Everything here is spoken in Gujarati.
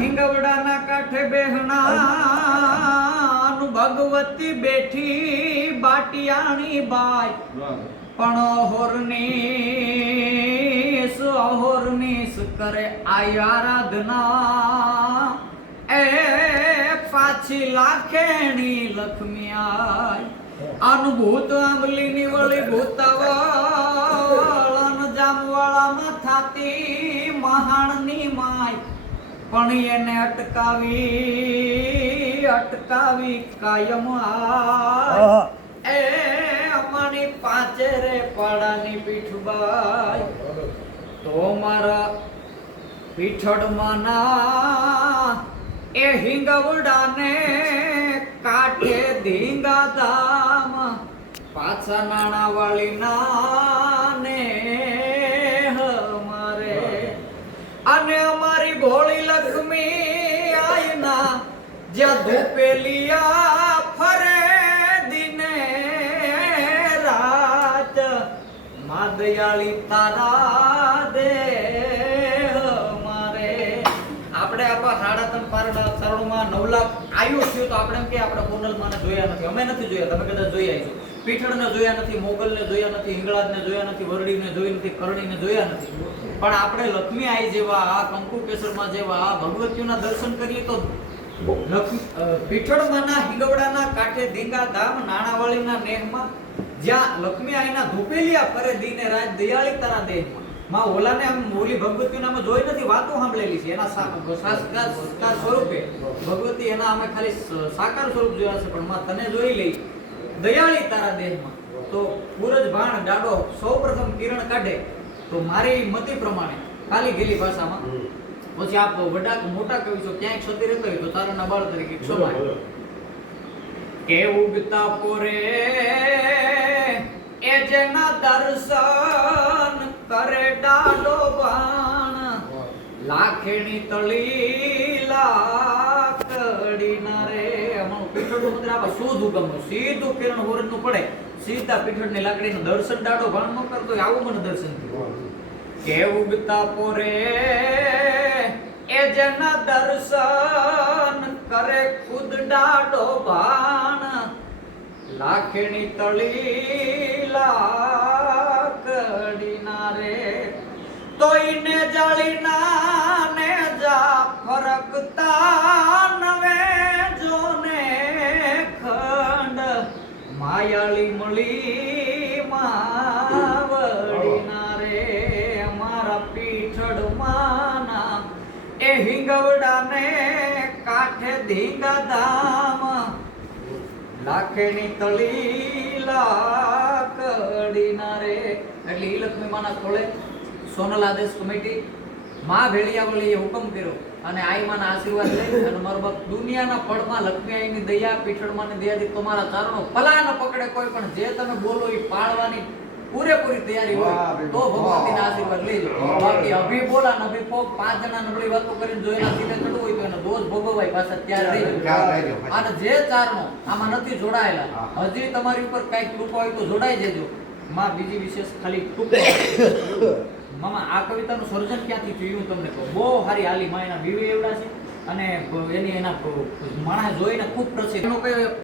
હિંગવડાના કાંઠે બેહણા ભગવતી બેઠી બાટિયાણી બાઈ પણ અહોરનીશ કરે આરાધના એ પાછી લાખેણી લક્ષ્મી આય અનુભૂત આંબલીની વળી ભૂતાવળ જામવાળામાં થાતી મહાણની માય પણ એને અટકાવી કાયમ આય એ અમારી પાંચે રે પાડાની પીઠબાઈ તો મારા પીઠડમાંના એ હિંગવડાને કાઠે ધીંગા ધામ પાછા નાણા વાળી નાને હમારે અને અમારી ભોળી લક્ષ્મી આયના જ્યાં ધૂપેલિયા ફરે દિને રાત મા દયાળી તારા દે હમારે આપણે આપા 3.5 પારડા ચરણમાં 9 લાખ આયુષ થયું તો આપણે એમ કે આપણે કોનલમાને જોયા નથી, અમે નથી જોયા, તમે કદાચ જોઈ આવીશું. પીઠળને જોયા નથી, મોગલને જોયા નથી, હિંગળાજને જોયા નથી, વરડીને જોઈ નથી, કરણીને જોયા નથી, પણ આપણે લક્ષ્મી આઈ જેવા આ કંકુ કેસરમાં જેવા આ ભગવતીઓના દર્શન કરીએ તો પીઠળમાંના હિંગવડાના કાંઠે ધીંગા ધામ નાણાવાળીના નેહમાં જ્યાં લક્ષ્મી આઈના ધૂપેલિયા ફરે દીને રાત દયાળી તારા દેહમાં માં ઓલાને આમ ઓલી ભગવતીને અમે જોઈ નથી, વાતો સાંભળેલી છે એના સાકાર સ્વરૂપે ભગવતી એના અમે ખાલી સાકાર સ્વરૂપ જોયા છે, પણ માં તને જોઈ લઈ દયાળી તારા દેહમાં તો પૂરજ ભાણ ડાડો સૌપ્રથમ કિરણ કાઢે તો મારી મતિ પ્રમાણે ખાલી ગેલી ભાષામાં પછી આપ વડા મોટા કવિ છો ક્યાંય ક્ષતિ રહેતો હોય તો તારાના બાળ તરીકે ક્ષમા કે ઉગતા પોરે એ જેના દર્શન કરે ડાડો બાણ લાખેણી તળી લાકડી ના રે અમારું પીઠળનું મંત્ર આપા શુદ્ધ ઉગમનું સીધું કિરણ હોરજનું પડે સીધા પીઠળની લાકડીનું દર્શન ડાડો બાણ ન કરતો આવું મને દર્શન થયું કે ઉગતા પોરે એ જેના દર્શન કરે ખુદ ડાડો બાણ લાખેણી તળી લાકડી ના રે તો ઈને જાળી ના ને જા ફરકતા નવે જોને ખંડ માયાળી મળી માવડી ના રે અમારા પીઠડ માના એ હિંગવડાને કાંઠે ધીંગા ધામ લાખેની તળી લાકડી ના રે એટલે ઈ લક્ષ્મી માના ખોળે સોનલ આદેશ કમિટી માં ભેળિયાવળીએ હુકમ કર્યો અને આઈ માના આશીર્વાદ લઈ અને મારો બાપ દુનિયાના પડમાં લક્ષ્મી આઈની દયા પીઠળમાંની દયાથી તમારા ચારણો પલા ન પકડે કોઈ પણ જે તમે બોલો એ પાળવાની પૂરેપૂરી તૈયારી હોય તો ભગવતીના આશીર્વાદ લેજો. બાકી અભી બોલા ને અભી પોક 5 જણા નબળી વાતો કરીને જો એના સીધે ચડવું હોય તો એનો દોષ ભોગવાય પાછા ત્યારે રહેજો. અને જે ચારણો આમાં નથી જોડાયેલા હજી તમારી ઉપર કઈક કૃપા હોય તો જોડાઈ જજો. માં બીજી વિશેષ ખાલી ટૂંકો મામા આ કવિતાનું સર્જન ક્યાંથી થયું હું તમને કહું. બહુ સારી હાલી માં એના વિવે એવડા છે અને એના માણસ જોઈને ખૂબ પ્રસિદ્ધ